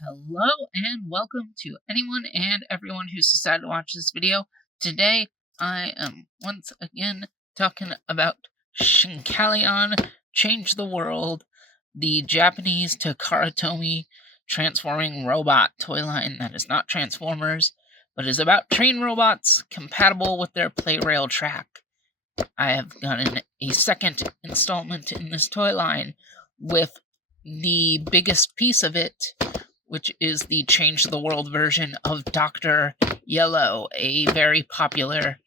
Hello and welcome to anyone and everyone who's decided to watch this video. Today I am once again talking about Shinkalion Change the World, the Japanese Takara Tomy transforming robot toy line that is not Transformers, but is about train robots compatible with their play rail track. I have gotten a second installment in this toy line with the biggest piece of it, which is the Change the World version of Dr. Yellow, a very popular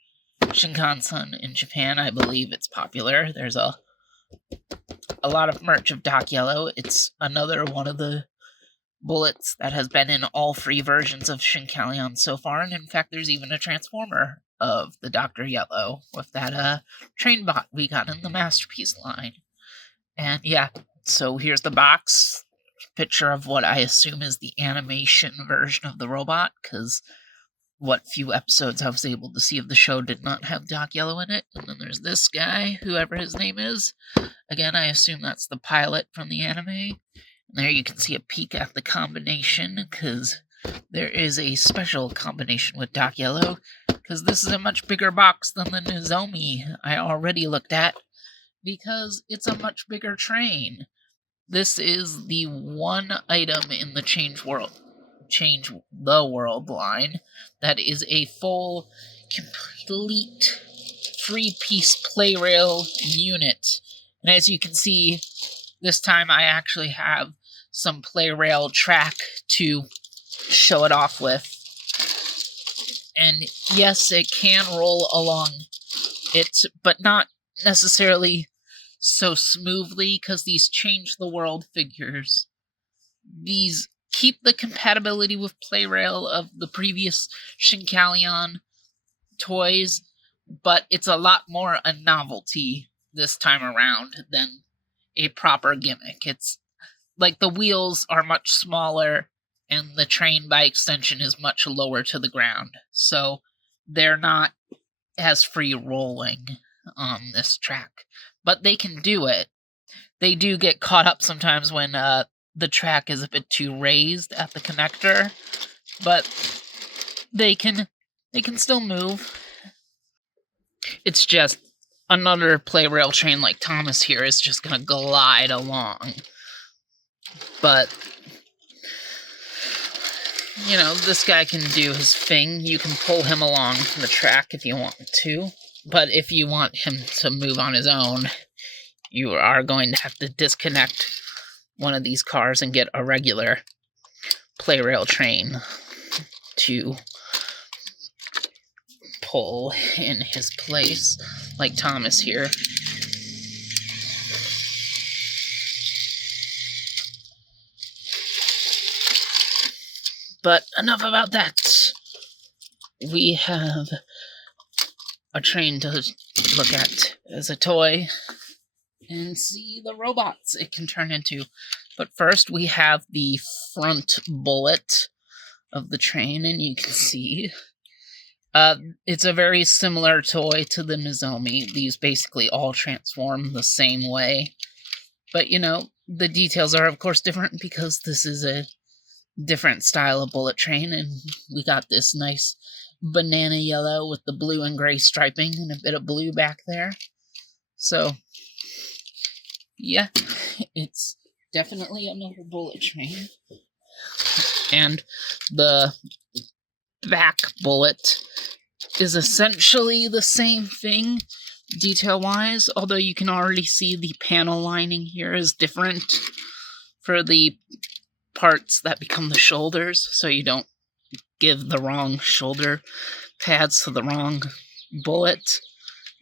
Shinkansen in Japan. I believe it's popular. There's a lot of merch of Doc Yellow. It's another one of the bullets that has been in all three versions of Shinkalion so far, and in fact there's even a Transformer of the Dr. Yellow with that train bot we got in the Masterpiece line. And yeah, so here's the box. Picture of what I assume is the animation version of the robot, because what few episodes I was able to see of the show did not have Doc Yellow in it. And then there's this guy, whoever his name is. Again, I assume that's the pilot from the anime. And there you can see a peek at the combination, because there is a special combination with Doc Yellow, because this is a much bigger box than the Nozomi I already looked at, because it's a much bigger train. This is the one item in the Change the World line that is a full, complete, three-piece play rail unit. And as you can see, this time I actually have some play rail track to show it off with. And yes, it can roll along it, but not necessarily so smoothly, because these Change the World figures, these keep the compatibility with play rail of the previous Shinkalion toys, but it's a lot more a novelty this time around than a proper gimmick. It's like the wheels are much smaller and the train by extension is much lower to the ground, so they're not as free rolling on this track. But they can do it. They do get caught up sometimes when the track is a bit too raised at the connector, but they can still move. It's just another play rail train like Thomas here is just gonna glide along. But you know, this guy can do his thing. You can pull him along the track if you want to. But if you want him to move on his own, you are going to have to disconnect one of these cars and get a regular play rail train to pull in his place, like Thomas here. But enough about that. We have a train to look at as a toy and see the robots it can turn into. But first we have the front bullet of the train, and you can see it's a very similar toy to the Nozomi. These basically all transform the same way. But you know, the details are of course different because this is a different style of bullet train, and we got this nice banana yellow with the blue and gray striping and a bit of blue back there. So yeah, it's definitely another bullet train. And the back bullet is essentially the same thing detail-wise, although you can already see the panel lining here is different for the parts that become the shoulders, so you don't give the wrong shoulder pads to the wrong bullet.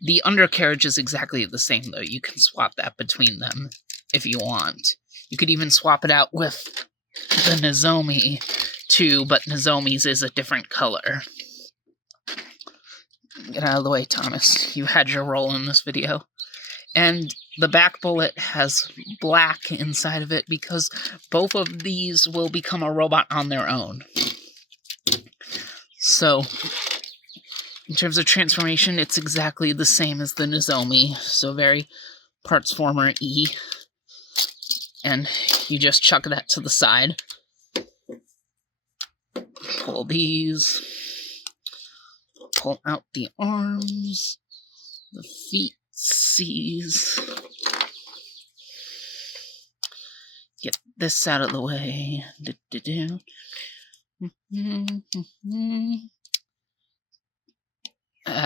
The undercarriage is exactly the same, though. You can swap that between them if you want. You could even swap it out with the Nozomi, too, but Nozomi's is a different color. Get out of the way, Thomas. You had your role in this video. And the back bullet has black inside of it because both of these will become a robot on their own. So in terms of transformation, it's exactly the same as the Nozomi, so very Partsformer-y. And you just chuck that to the side. pull these, pull out the arms, the feet, get this out of the way.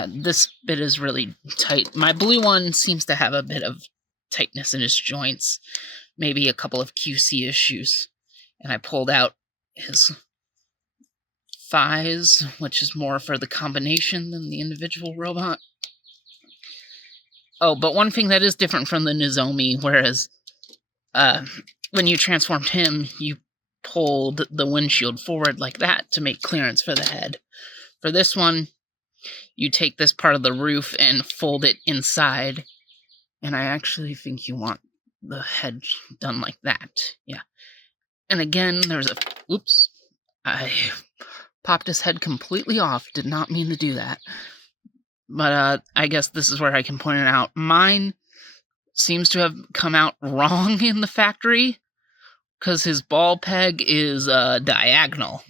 This bit is really tight. My blue one seems to have a bit of tightness in his joints, maybe a couple of QC issues. And I pulled out his thighs, which is more for the combination than the individual robot. Oh, but one thing that is different from the Nozomi, whereas when you transformed him, you pulled the windshield forward like that to make clearance for the head. For this one, you take this part of the roof and fold it inside, and I actually think you want the head done like that. Yeah. And again, there's a... Oops. I popped his head completely off. Did not mean to do that. But I guess this is where I can point it out. Mine seems to have come out wrong in the factory, because his ball peg is diagonal.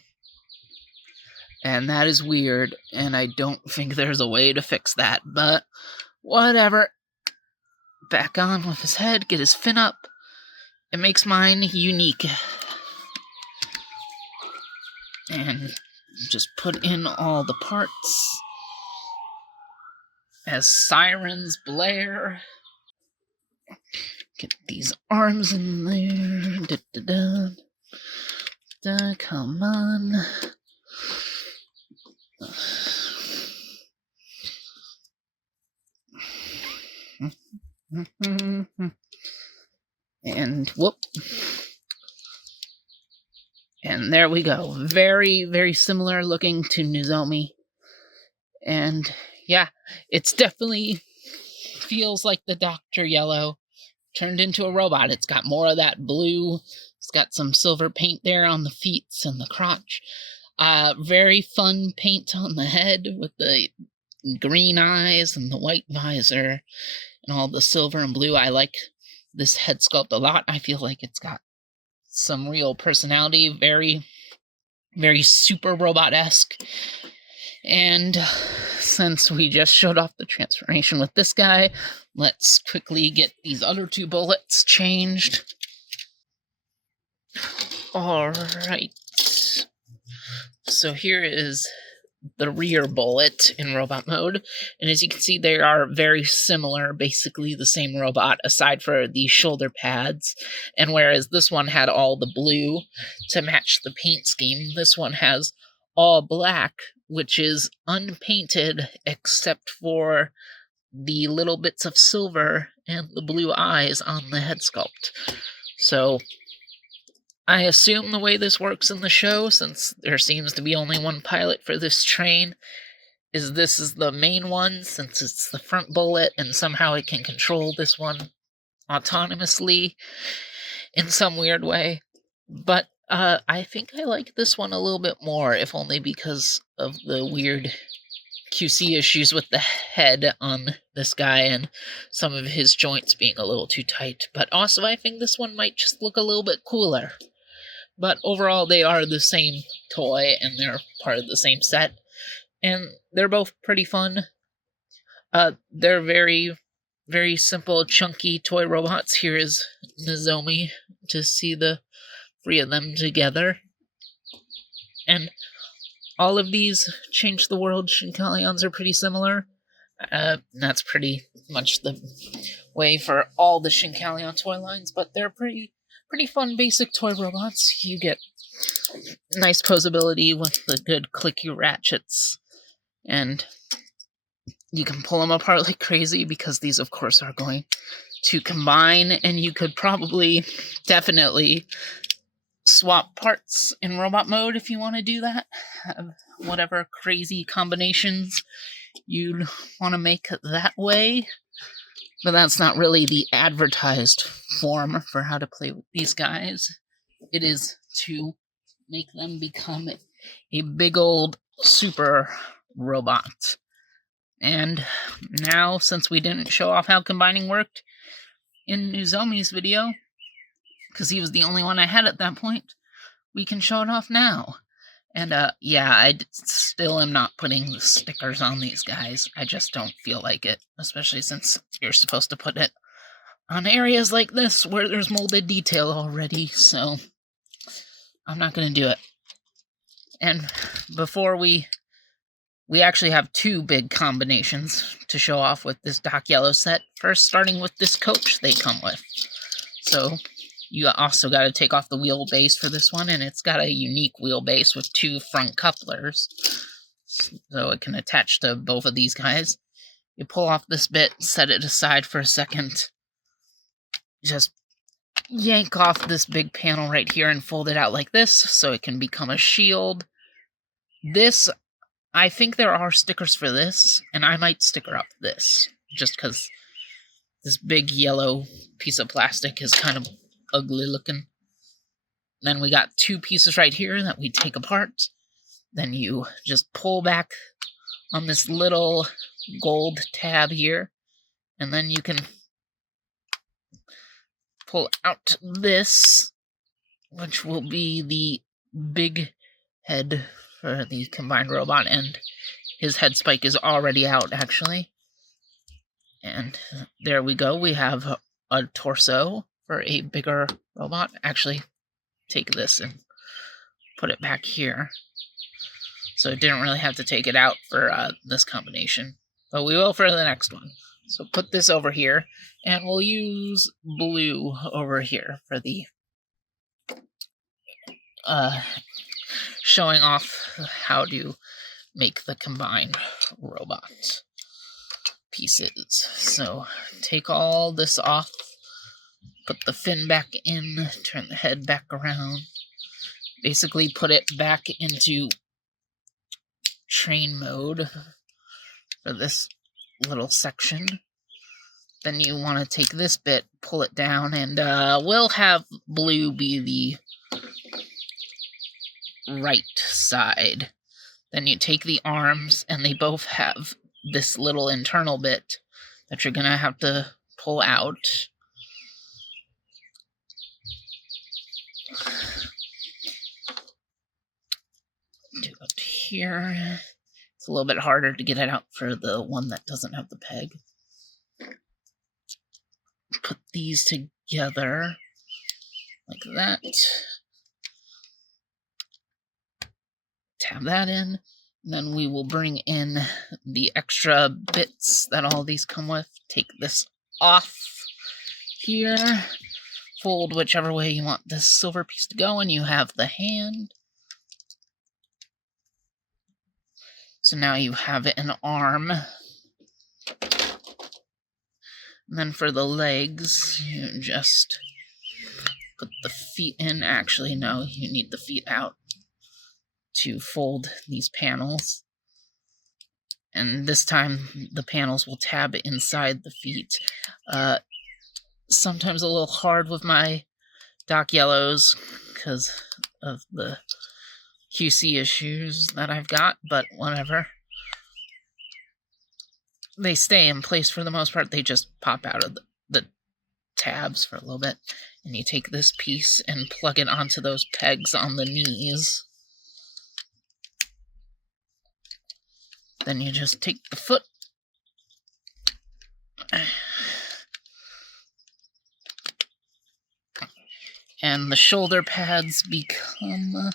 And that is weird, and I don't think there's a way to fix that, but whatever. Back on with his head, get his fin up. It makes mine unique. And just put in all the parts as sirens blare. Get these arms in there. Come on. And whoop. And there we go. Very, very similar looking to Nozomi. And yeah, it's definitely feels like the Dr. Yellow turned into a robot. It's got more of that blue. It's got some silver paint there on the feet and the crotch. Very fun paint on the head with the green eyes and the white visor and all the silver and blue. I like this head sculpt a lot. I feel like it's got some real personality, very, very super robot-esque. And since we just showed off the transformation with this guy, let's quickly get these other two bullets changed. Alright. So here is the rear bullet in robot mode, and as you can see, they are very similar, basically the same robot, aside for the shoulder pads. And whereas this one had all the blue to match the paint scheme, this one has all black, which is unpainted except for the little bits of silver and the blue eyes on the head sculpt. So I assume the way this works in the show, since there seems to be only one pilot for this train, is this is the main one, since it's the front bullet, and somehow it can control this one autonomously in some weird way. But I think I like this one a little bit more, if only because of the weird QC issues with the head on this guy and some of his joints being a little too tight. But also I think this one might just look a little bit cooler. But overall, they are the same toy, and they're part of the same set. And they're both pretty fun. They're very, very simple, chunky toy robots. Here is Nozomi to see the three of them together. And all of these Change the World Shinkalions are pretty similar. That's pretty much the way for all the Shinkalion toy lines, but they're pretty fun basic toy robots. You get nice posability with the good clicky ratchets, and you can pull them apart like crazy because these, of course, are going to combine, and you could probably, definitely, swap parts in robot mode if you want to do that. Have whatever crazy combinations you'd want to make that way. But that's not really the advertised form for how to play with these guys. It is to make them become a big old super robot. And now, since we didn't show off how combining worked in Nozomi's video, because he was the only one I had at that point, we can show it off now. And, yeah, still am not putting the stickers on these guys. I just don't feel like it, especially since you're supposed to put it on areas like this where there's molded detail already, so I'm not going to do it. And before we actually have two big combinations to show off with this Doc Yellow set. First, starting with this coach they come with. So you also got to take off the wheelbase for this one, and it's got a unique wheelbase with two front couplers, so it can attach to both of these guys. You pull off this bit, set it aside for a second, just yank off this big panel right here and fold it out like this, so it can become a shield. This, I think there are stickers for this, and I might sticker up this, just because this big yellow piece of plastic is kind of ugly looking. Then we got two pieces right here that we take apart. Then you just pull back on this little gold tab here, and then you can pull out this, which will be the big head for the combined robot, and his head spike is already out, actually. And there we go. We have a torso for a bigger robot. Actually, take this and put it back here. So it didn't really have to take it out for this combination, but we will for the next one. So put this over here, and we'll use blue over here for the showing off how to make the combined robot pieces. So take all this off, put the fin back in, turn the head back around, basically put it back into train mode for this little section. Then you want to take this bit, pull it down, and we'll have blue be the right side. Then you take the arms, and they both have this little internal bit that you're going to have to pull out. Do it here. It's a little bit harder to get it out for the one that doesn't have the peg. Put these together like that. Tab that in. And then we will bring in the extra bits that all these come with. Take this off here. Fold whichever way you want this silver piece to go, and you have the hand. So now you have an arm. And then for the legs, you just put the feet in. Actually, no, you need the feet out to fold these panels. And this time, the panels will tab inside the feet. Sometimes a little hard with my Doc Yellows because of the QC issues that I've got, but whatever. They stay in place for the most part. They just pop out of the tabs for a little bit. And you take this piece and plug it onto those pegs on the knees. Then you just take the foot and the shoulder pads become,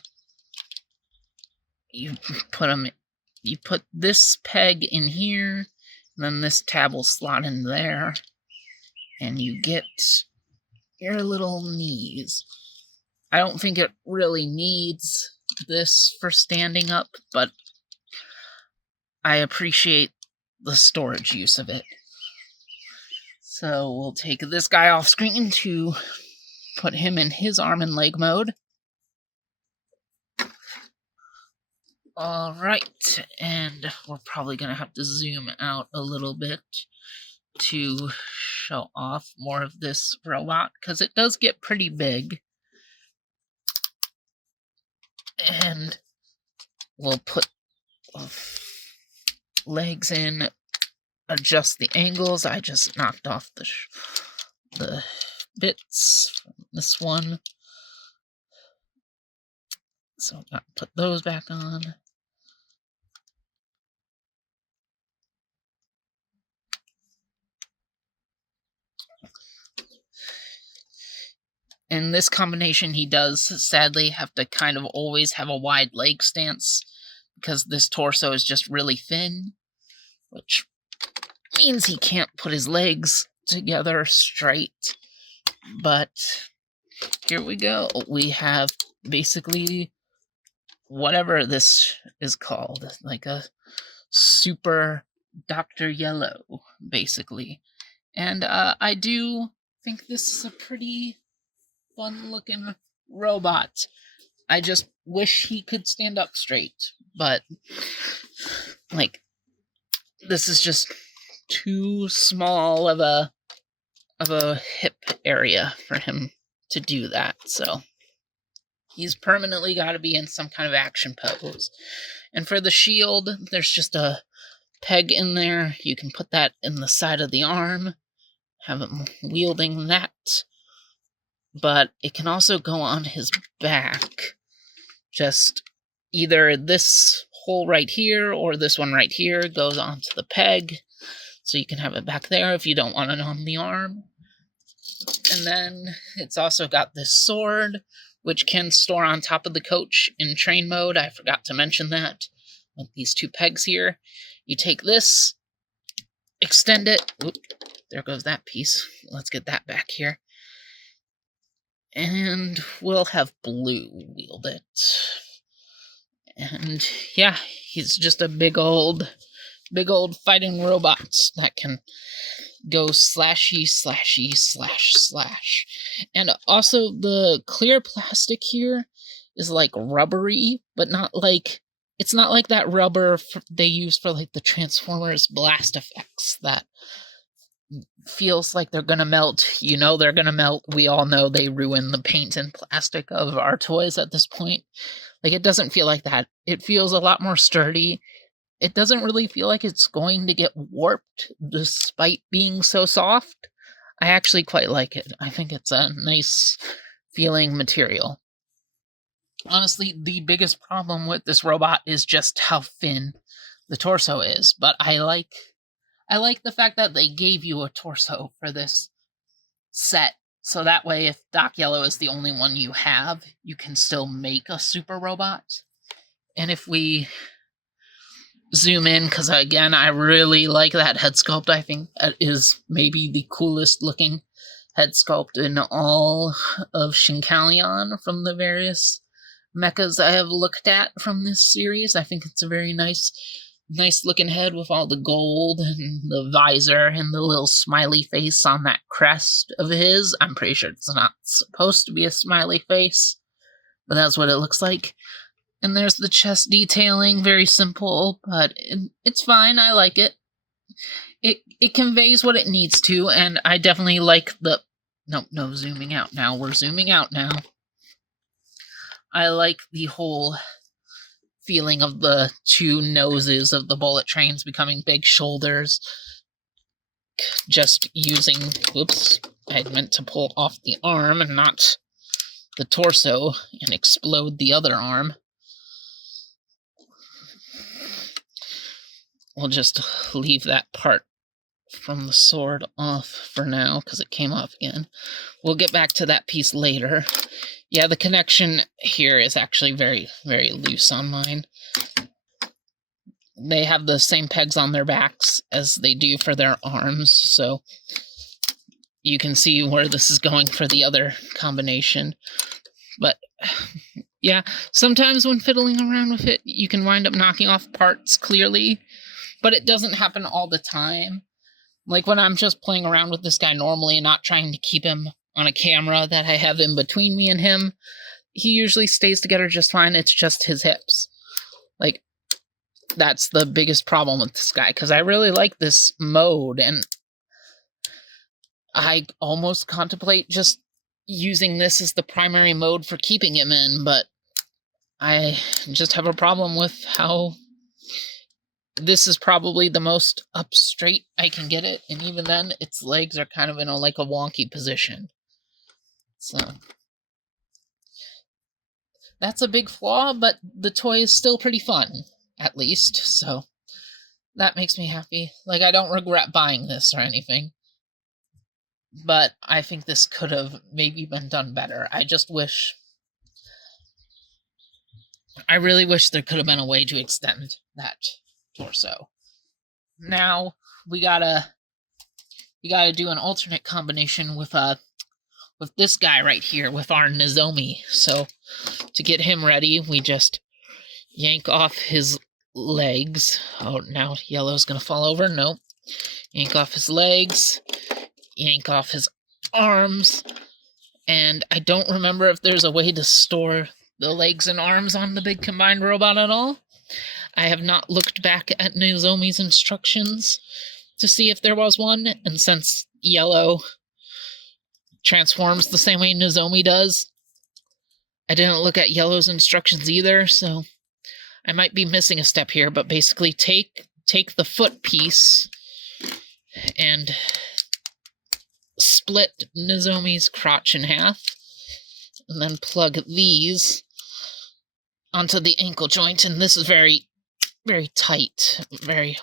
you put this peg in here, and then this tab will slot in there, and you get your little knees. I don't think it really needs this for standing up, but I appreciate the storage use of it. So we'll take this guy off screen to put him in his arm and leg mode. Alright, and we're probably going to have to zoom out a little bit to show off more of this robot, because it does get pretty big. And we'll put legs in, adjust the angles. I just knocked off the bits from this one. So I'll put those back on. In this combination, he does sadly have to kind of always have a wide leg stance because this torso is just really thin, which means he can't put his legs together straight. But here we go. We have basically whatever this is called, like a super Dr. Yellow, basically. And I do think this is a pretty fun-looking robot. I just wish he could stand up straight, but like this is just too small of a hip area for him to do that. So he's permanently got to be in some kind of action pose. And for the shield, there's just a peg in there. You can put that in the side of the arm, have him wielding that. But it can also go on his back. Just either this hole right here or this one right here goes onto the peg. So you can have it back there if you don't want it on the arm. And then it's also got this sword, which can store on top of the coach in train mode. I forgot to mention that. With these two pegs here. You take this, extend it. Oop, there goes that piece. Let's get that back here. And we'll have Blue wield it. And yeah, he's just a big old fighting robot that can go slashy, slashy, slash, slash. And also the clear plastic here is like rubbery, but not like, it's not like that rubber they use for like the Transformers blast effects that feels like they're gonna melt. You know they're gonna melt. We all know they ruin the paint and plastic of our toys at this point. Like, it doesn't feel like that. It feels a lot more sturdy. It doesn't really feel like it's going to get warped despite being so soft. I actually quite like it. I think it's a nice feeling material. Honestly, the biggest problem with this robot is just how thin the torso is, but I like the fact that they gave you a torso for this set, so that way if Doc Yellow is the only one you have, you can still make a super robot. And if we zoom in, because again, I really like that head sculpt. I think that is maybe the coolest looking head sculpt in all of Shinkalion from the various mechas I have looked at from this series. I think it's a very nice looking head with all the gold and the visor and the little smiley face on that crest of his. I'm pretty sure it's not supposed to be a smiley face, but that's what it looks like. And there's the chest detailing, very simple, but it's fine. I like it. It conveys what it needs to, and I definitely like the... No, zooming out now. We're zooming out now. I like the whole feeling of the two noses of the bullet trains becoming big shoulders. Just using... Whoops. I meant to pull off the arm and not the torso and explode the other arm. We'll just leave that part from the sword off for now, because it came off again. We'll get back to that piece later. Yeah, the connection here is actually very, very loose on mine. They have the same pegs on their backs as they do for their arms, so you can see where this is going for the other combination. But yeah, sometimes when fiddling around with it, you can wind up knocking off parts clearly, but it doesn't happen all the time. Like when I'm just playing around with this guy normally and not trying to keep him on a camera that I have in between me and him, he usually stays together just fine. It's just his hips. Like, that's the biggest problem with this guy, because I really like this mode, and I almost contemplate just using this as the primary mode for keeping him in, but I just have a problem with how this is probably the most up straight I can get it, and even then, its legs are kind of in a wonky position. So That's a big flaw, but the toy is still pretty fun, at least, so that makes me happy. Like, I don't regret buying this or anything, but I think this could have maybe been done better. I really wish there could have been a way to extend that torso. Now, we gotta do an alternate combination with this guy right here, with our Nozomi. So, to get him ready, we just yank off his legs. Oh, now Yellow's gonna fall over. Nope. Yank off his legs. Yank off his arms. And I don't remember if there's a way to store the legs and arms on the big combined robot at all. I have not looked back at Nozomi's instructions to see if there was one, and since Yellow transforms the same way Nozomi does, I didn't look at Yellow's instructions either, so I might be missing a step here, but basically take the foot piece and split Nozomi's crotch in half, and then plug these onto the ankle joint, and this is very, very tight, very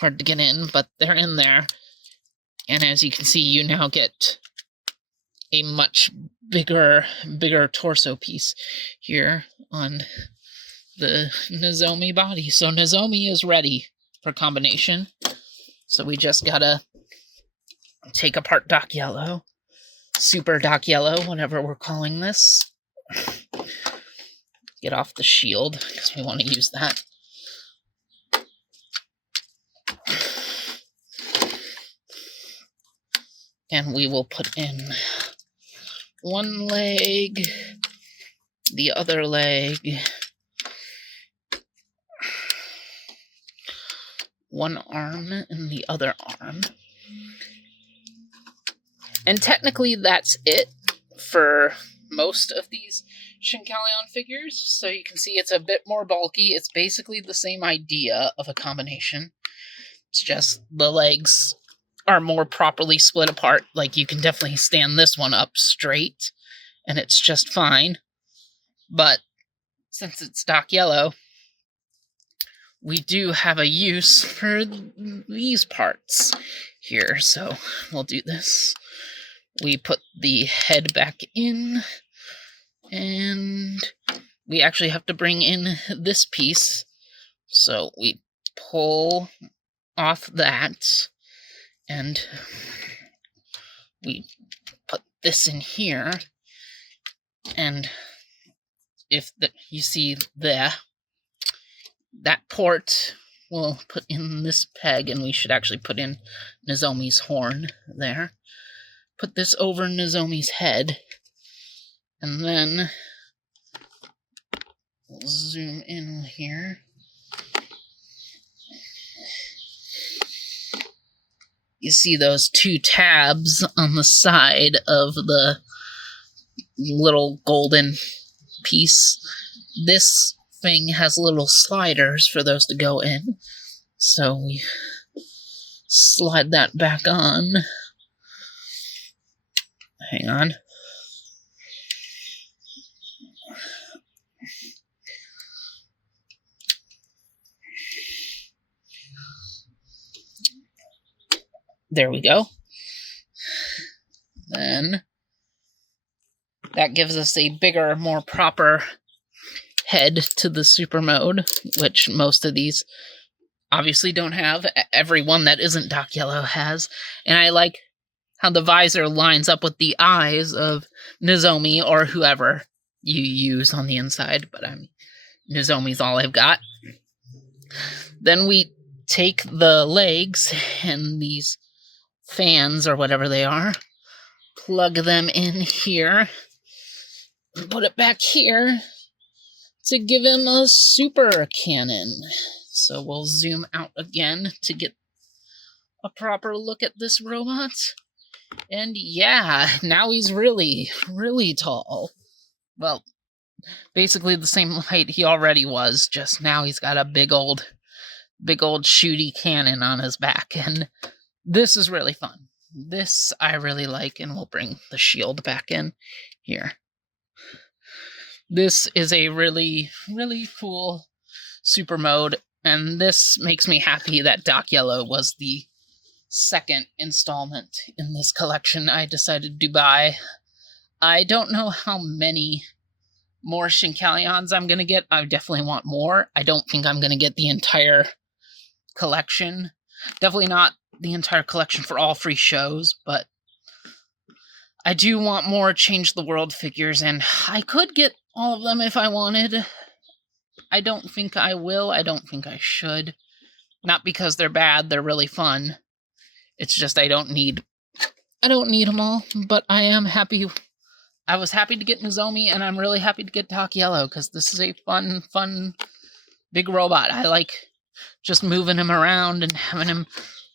hard to get in, but they're in there, and as you can see, you now get a much bigger torso piece here on the Nozomi body. So Nozomi is ready for combination. So we just gotta take apart Doc Yellow, Super Doc Yellow, whatever we're calling this. Get off the shield, because we want to use that. And we will put in one leg, the other leg, one arm, and the other arm. And technically that's it for most of these Shinkalion figures. So you can see it's a bit more bulky. It's basically the same idea of a combination. It's just the legs are more properly split apart. Like, you can definitely stand this one up straight, and it's just fine. But since it's Doc Yellow, we do have a use for these parts here. So we'll do this. We put the head back in, and we actually have to bring in this piece. So we pull off that, and we put this in here, and if you see there, that port we'll put in this peg, and we should actually put in Nozomi's horn there. Put this over Nozomi's head, and then we'll zoom in here. You see those two tabs on the side of the little golden piece. This thing has little sliders for those to go in. So we slide that back on. Hang on. There we go. Then that gives us a bigger, more proper head to the super mode, which most of these obviously don't have. Every one that isn't Doc Yellow has. And I like how the visor lines up with the eyes of Nozomi or whoever you use on the inside, but Nozomi's all I've got. Then we take the legs and these fans, or whatever they are, plug them in here, and put it back here to give him a super cannon. So we'll zoom out again to get a proper look at this robot. And yeah, now he's really, really tall. Well, basically the same height he already was, just now he's got a big old shooty cannon on his back, and this is really fun. This I really like, and we'll bring the shield back in here. This is a really, really cool super mode, and this makes me happy that Doc Yellow was the second installment in this collection I decided to buy. I don't know how many more Shinkalions I'm going to get. I definitely want more. I don't think I'm going to get the entire collection. Definitely not the entire collection for all 3 shows, but I do want more Change the World figures, and I could get all of them if I wanted. I don't think I will. I don't think I should. Not because they're bad, they're really fun. It's just I don't need them all, but I am happy. I was happy to get Nozomi, and I'm really happy to get Doc Yellow, because this is a fun, big robot. I like just moving him around and having him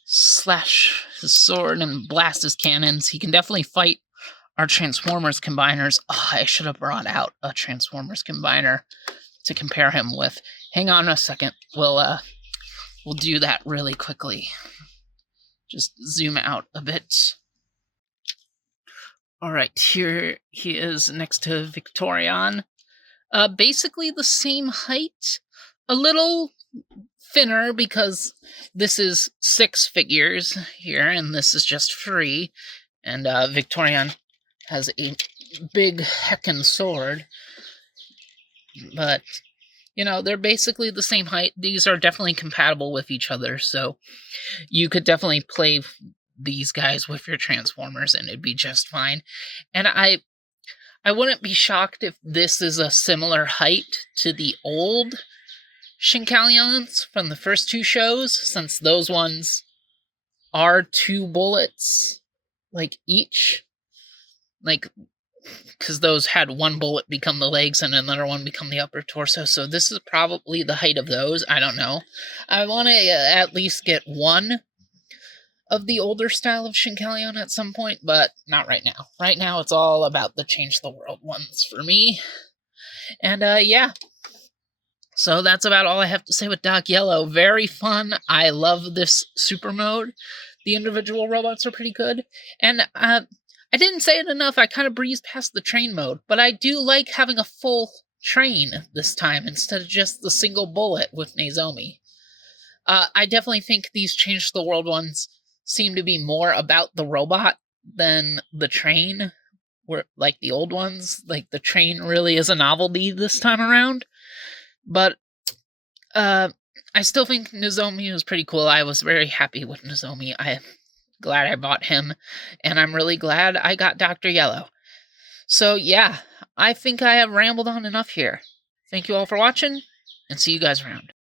slash his sword and blast his cannons. He can definitely fight our Transformers combiners. Oh, I should have brought out a Transformers combiner to compare him with. Hang on a second. We'll do that really quickly. Just zoom out a bit. Alright, here he is next to Victorion. Basically the same height. A little thinner because this is 6 figures here, and this is just 3. And Victorion has a big heckin' sword. But, you know, they're basically the same height. These are definitely compatible with each other, so you could definitely play these guys with your Transformers and it'd be just fine. And I wouldn't be shocked if this is a similar height to the old Shinkalions from the first 2 shows, since those ones are 2 bullets, like, each. Like, because those had 1 bullet become the legs and another one become the upper torso, so this is probably the height of those. I don't know. I want to at least get one of the older style of Shinkalion at some point, but not right now. Right now, it's all about the Change the World ones for me. And, yeah. So that's about all I have to say with Doc Yellow. Very fun. I love this super mode. The individual robots are pretty good. And, I didn't say it enough. I kind of breezed past the train mode, but I do like having a full train this time instead of just the single bullet with Nozomi. I definitely think these Change the World ones seem to be more about the robot than the train, like the old ones. Like, the train really is a novelty this time around. But I still think Nozomi was pretty cool. I was very happy with Nozomi. I'm glad I bought him, and I'm really glad I got Dr. Yellow. So yeah, I think I have rambled on enough here. Thank you all for watching, and see you guys around.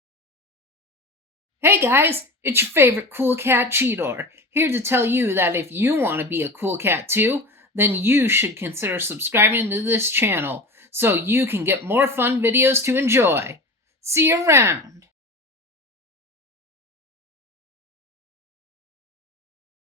Hey guys, it's your favorite Cool Cat Cheetor, here to tell you that if you want to be a cool cat too, then you should consider subscribing to this channel so you can get more fun videos to enjoy. See you around!